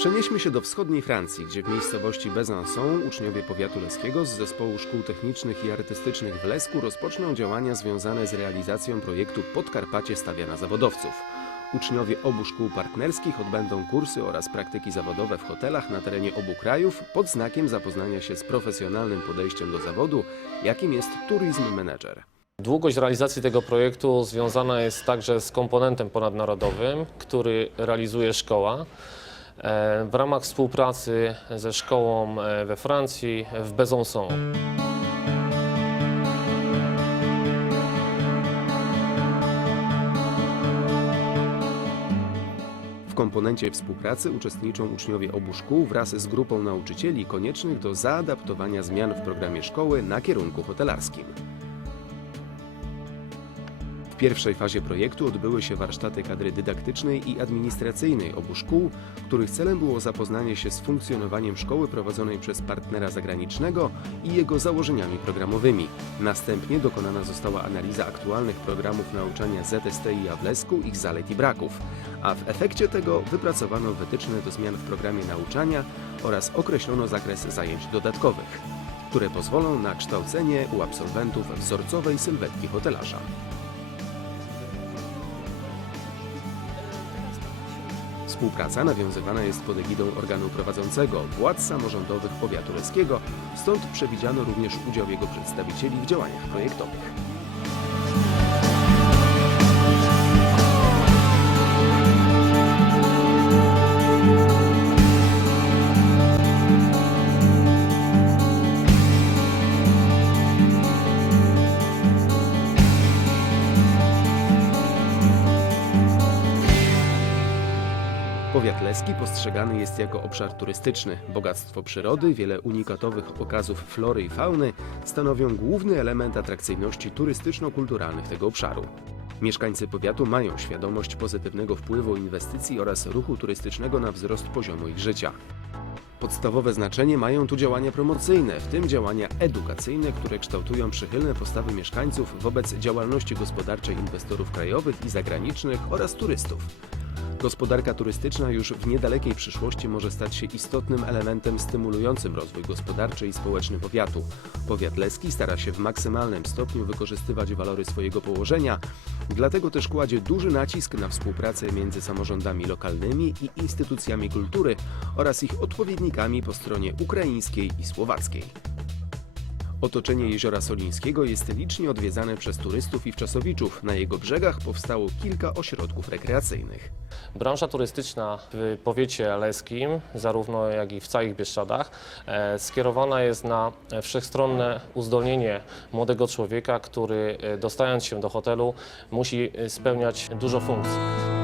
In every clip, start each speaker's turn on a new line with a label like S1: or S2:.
S1: Przenieśmy się do wschodniej Francji, gdzie w miejscowości Besançon uczniowie powiatu leskiego z zespołu szkół technicznych i artystycznych w Lesku rozpoczną działania związane z realizacją projektu Podkarpacie stawia na zawodowców. Uczniowie obu szkół partnerskich odbędą kursy oraz praktyki zawodowe w hotelach na terenie obu krajów pod znakiem zapoznania się z profesjonalnym podejściem do zawodu, jakim jest Tourism Manager.
S2: Długość realizacji tego projektu związana jest także z komponentem ponadnarodowym, który realizuje szkoła. E, W ramach współpracy ze szkołą e, we Francji w Besançon.
S1: W komponencie współpracy uczestniczą uczniowie obu szkół wraz z grupą nauczycieli koniecznych do zaadaptowania zmian w programie szkoły na kierunku hotelarskim. Pierwszej fazie projektu odbyły się warsztaty kadry dydaktycznej i administracyjnej obu szkół, których celem było zapoznanie się z funkcjonowaniem szkoły prowadzonej przez partnera zagranicznego i jego założeniami programowymi. Następnie dokonana została analiza aktualnych programów nauczania ZSTI w Lesku, ich zalet i braków, a w efekcie tego wypracowano wytyczne do zmian w programie nauczania oraz określono zakres zajęć dodatkowych, które pozwolą na kształcenie u absolwentów wzorcowej sylwetki hotelarza. Współpraca nawiązywana jest pod egidą organu prowadzącego władz samorządowych powiatu leskiego, stąd przewidziano również udział jego przedstawicieli w działaniach projektowych. Powiat leski postrzegany jest jako obszar turystyczny. Bogactwo przyrody, wiele unikatowych okazów flory i fauny stanowią główny element atrakcyjności turystyczno-kulturalnych tego obszaru. Mieszkańcy powiatu mają świadomość pozytywnego wpływu inwestycji oraz ruchu turystycznego na wzrost poziomu ich życia. Podstawowe znaczenie mają tu działania promocyjne, w tym działania edukacyjne, które kształtują przychylne postawy mieszkańców wobec działalności gospodarczej inwestorów krajowych i zagranicznych oraz turystów. Gospodarka turystyczna już w niedalekiej przyszłości może stać się istotnym elementem stymulującym rozwój gospodarczy i społeczny powiatu. Powiat leski stara się w maksymalnym stopniu wykorzystywać walory swojego położenia, dlatego też kładzie duży nacisk na współpracę między samorządami lokalnymi i instytucjami kultury oraz ich odpowiednikami po stronie ukraińskiej i słowackiej. Otoczenie jeziora Solińskiego jest licznie odwiedzane przez turystów i wczasowiczów. Na jego brzegach powstało kilka ośrodków rekreacyjnych.
S2: Branża turystyczna w powiecie leskim, zarówno jak i w całych Bieszczadach, e, skierowana jest na wszechstronne uzdolnienie młodego człowieka, który e, dostając się do hotelu musi e, spełniać dużo funkcji.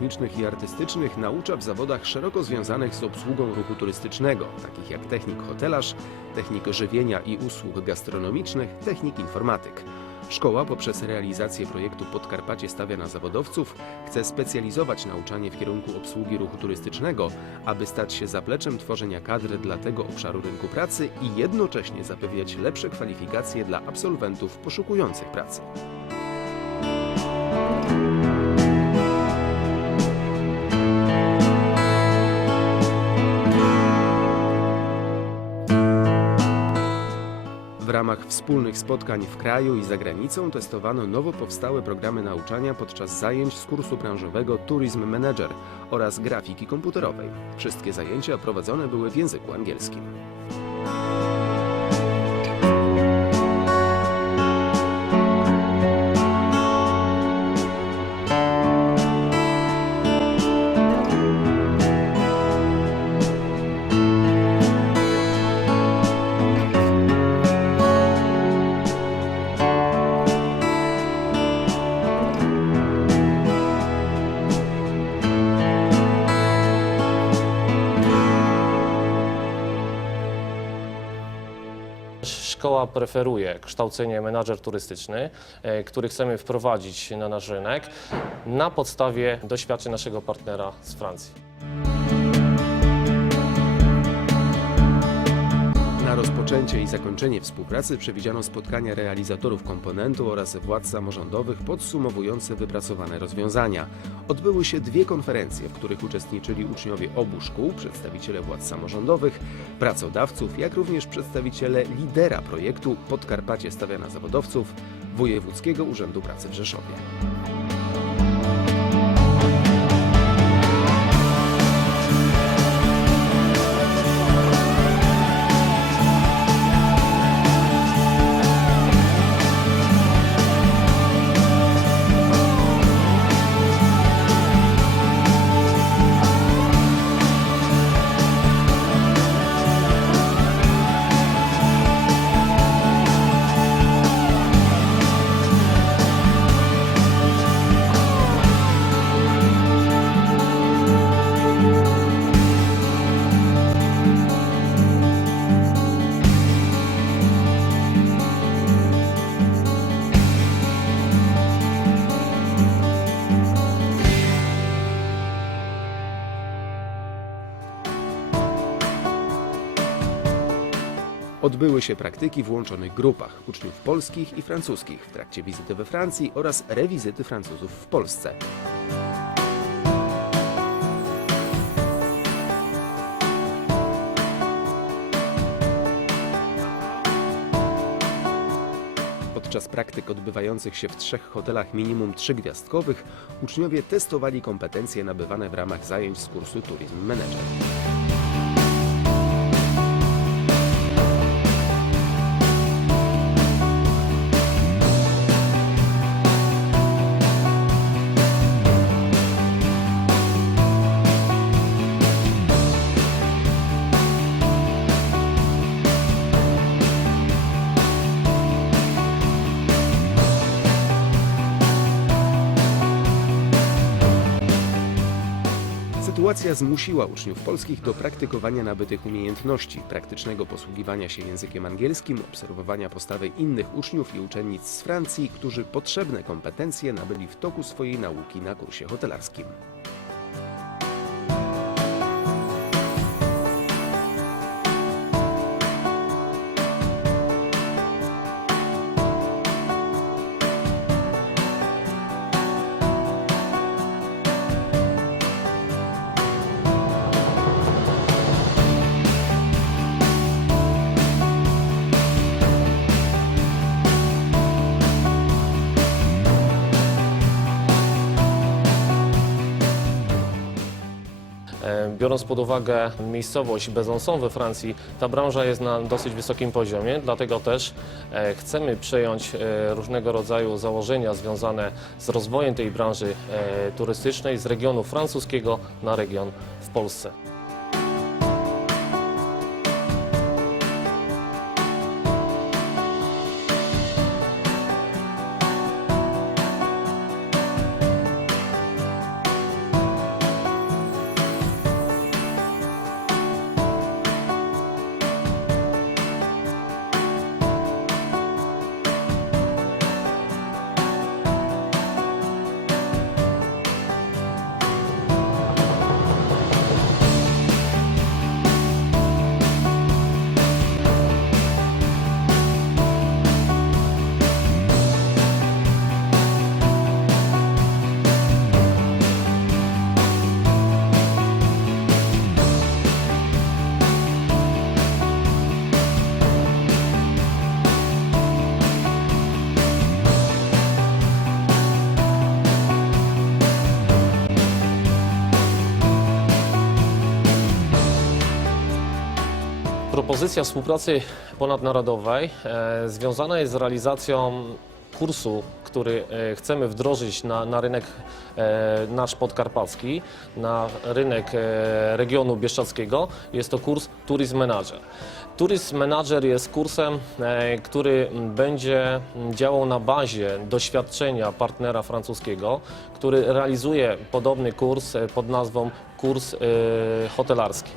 S1: Technicznych i Artystycznych naucza w zawodach szeroko związanych z obsługą ruchu turystycznego, takich jak technik hotelarz, technik żywienia i usług gastronomicznych, technik informatyk. Szkoła poprzez realizację projektu Podkarpacie stawia na zawodowców chce specjalizować nauczanie w kierunku obsługi ruchu turystycznego, aby stać się zapleczem tworzenia kadr dla tego obszaru rynku pracy i jednocześnie zapewniać lepsze kwalifikacje dla absolwentów poszukujących pracy. W ramach wspólnych spotkań w kraju i za granicą testowano nowo powstałe programy nauczania podczas zajęć z kursu branżowego Tourism Manager oraz grafiki komputerowej. Wszystkie zajęcia prowadzone były w języku angielskim.
S2: Szkoła preferuje kształcenie menadżer turystyczny, e, który chcemy wprowadzić na nasz rynek na podstawie doświadczeń naszego partnera z Francji.
S1: Rozpoczęcie i zakończenie współpracy przewidziano spotkania realizatorów komponentu oraz władz samorządowych podsumowujące wypracowane rozwiązania. Odbyły się dwie konferencje, w których uczestniczyli uczniowie obu szkół, przedstawiciele władz samorządowych, pracodawców, jak również przedstawiciele lidera projektu Podkarpacie stawia na zawodowców Wojewódzkiego Urzędu Pracy w Rzeszowie. Odbyły się praktyki w łączonych grupach uczniów polskich i francuskich w trakcie wizyty we Francji oraz rewizyty Francuzów w Polsce. Podczas praktyk odbywających się w trzech hotelach minimum trzygwiazdkowych uczniowie testowali kompetencje nabywane w ramach zajęć z kursu Tourism Manager. Sytuacja zmusiła uczniów polskich do praktykowania nabytych umiejętności, praktycznego posługiwania się językiem angielskim, obserwowania postawy innych uczniów i uczennic z Francji, którzy potrzebne kompetencje nabyli w toku swojej nauki na kursie hotelarskim.
S2: Biorąc pod uwagę miejscowość Besançon we Francji, ta branża jest na dosyć wysokim poziomie, dlatego też e, chcemy przejąć e, różnego rodzaju założenia związane z rozwojem tej branży e, turystycznej z regionu francuskiego na region w Polsce. Propozycja współpracy ponadnarodowej e, związana jest z realizacją kursu, który e, chcemy wdrożyć na, na rynek e, nasz podkarpacki, na rynek regionu bieszczadzkiego. Jest to kurs Tourism Manager. Tourism Manager jest kursem, który będzie działał na bazie doświadczenia partnera francuskiego, który realizuje podobny kurs pod nazwą kurs hotelarski.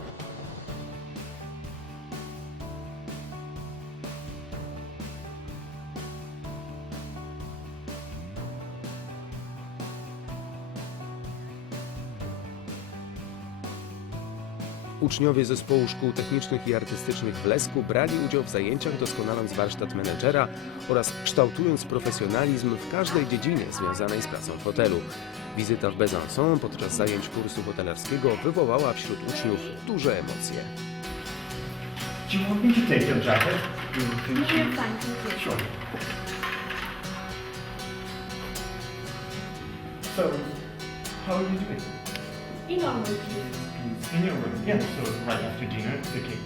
S1: Uczniowie zespołu szkół technicznych i artystycznych w Lesku brali udział w zajęciach doskonaląc warsztat menedżera oraz kształtując profesjonalizm w każdej dziedzinie związanej z pracą w hotelu. Wizyta w Besançon podczas zajęć kursu hotelarskiego wywołała wśród uczniów duże emocje.
S3: Do you want me to take your jacket? You think you. Sure. So, how are you doing?
S4: In normal, please.
S3: In your room? Yeah, so right after dinner, okay.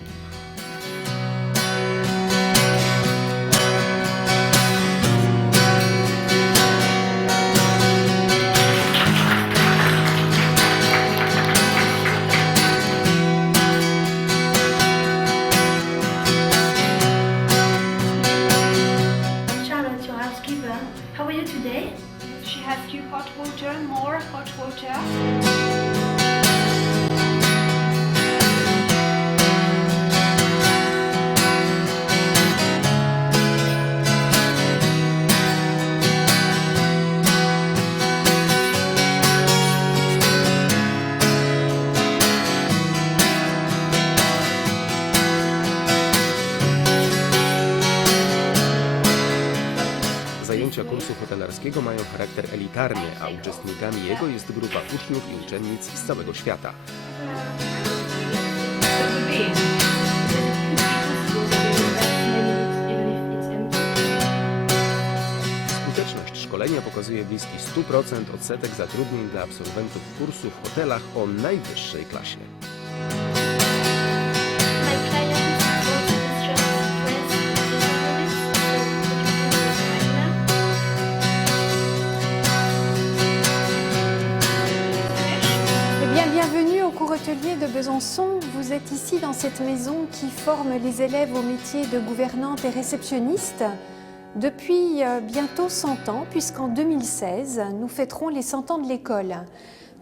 S1: Uczestnikami jego jest grupa uczniów i uczennic z całego świata. Skuteczność szkolenia pokazuje bliski 100% odsetek zatrudnień dla absolwentów kursu w hotelach o najwyższej klasie.
S5: Vous êtes ici dans cette maison qui forme les élèves au métier de gouvernante et réceptionniste depuis euh, bientôt 100 ans, puisqu'en 2016, nous fêterons les 100 ans de l'école.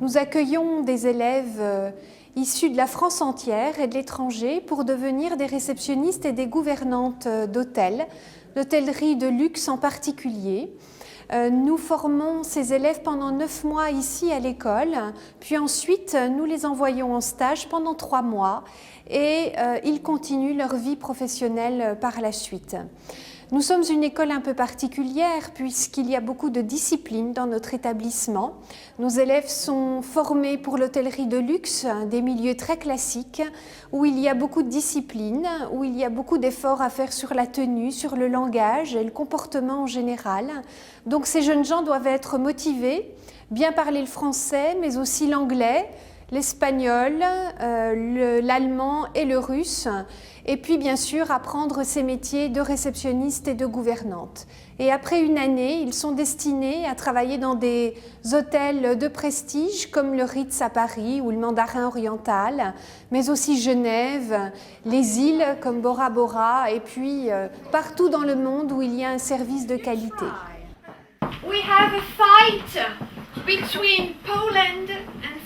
S5: Nous accueillons des élèves euh, issus de la France entière et de l'étranger pour devenir des réceptionnistes et des gouvernantes euh, d'hôtels, d'hôtellerie de luxe en particulier. Euh, Nous formons ces élèves pendant neuf mois ici à l'école, puis ensuite euh, nous les envoyons en stage pendant trois mois et euh, ils continuent leur vie professionnelle par la suite. Nous sommes une école un peu particulière puisqu'il y a beaucoup de disciplines dans notre établissement. Nos élèves sont formés pour l'hôtellerie de luxe, des milieux très classiques où il y a beaucoup de disciplines, où il y a beaucoup d'efforts à faire sur la tenue, sur le langage et le comportement en général. Donc ces jeunes gens doivent être motivés, bien parler le français, mais aussi l'anglais, l'espagnol, euh, le- l'allemand et le russe, et puis bien sûr apprendre ces métiers de réceptionniste et de gouvernante. Et après une année, ils sont destinés à travailler dans des hôtels de prestige comme le Ritz à Paris ou le Mandarin Oriental, mais aussi Genève, les îles comme Bora Bora, et puis euh, partout dans le monde où il y a un service de qualité.
S6: Fight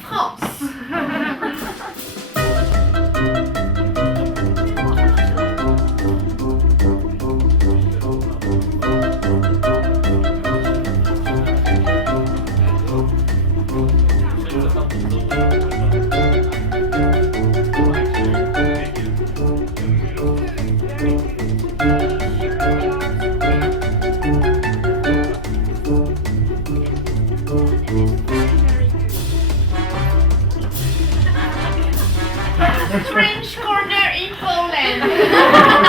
S6: house. French corner in Poland.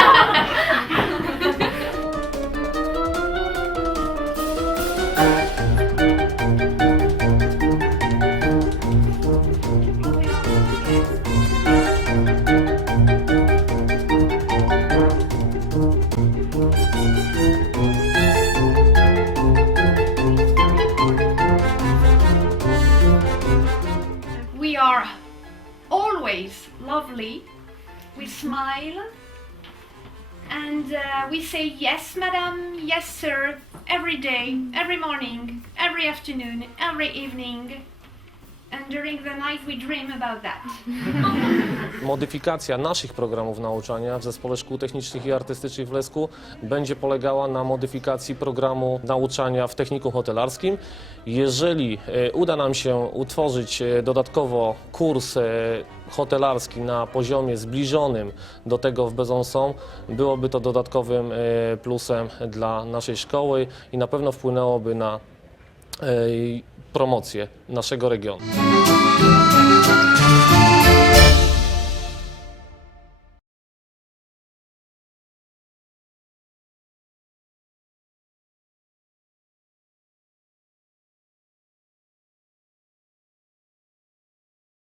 S6: always lovely. We smile and uh, we say yes, madam, yes, sir, every day, every morning, every afternoon, every evening. and during the night we dream about that.
S2: Modyfikacja naszych programów nauczania w Zespole Szkół Technicznych i Artystycznych w Lesku będzie polegała na modyfikacji programu nauczania w technikum hotelarskim. Jeżeli e, uda nam się utworzyć e, dodatkowo kurs e, hotelarski na poziomie zbliżonym do tego w Besançon, byłoby to dodatkowym plusem dla naszej szkoły i na pewno wpłynęłoby na promocję naszego regionu.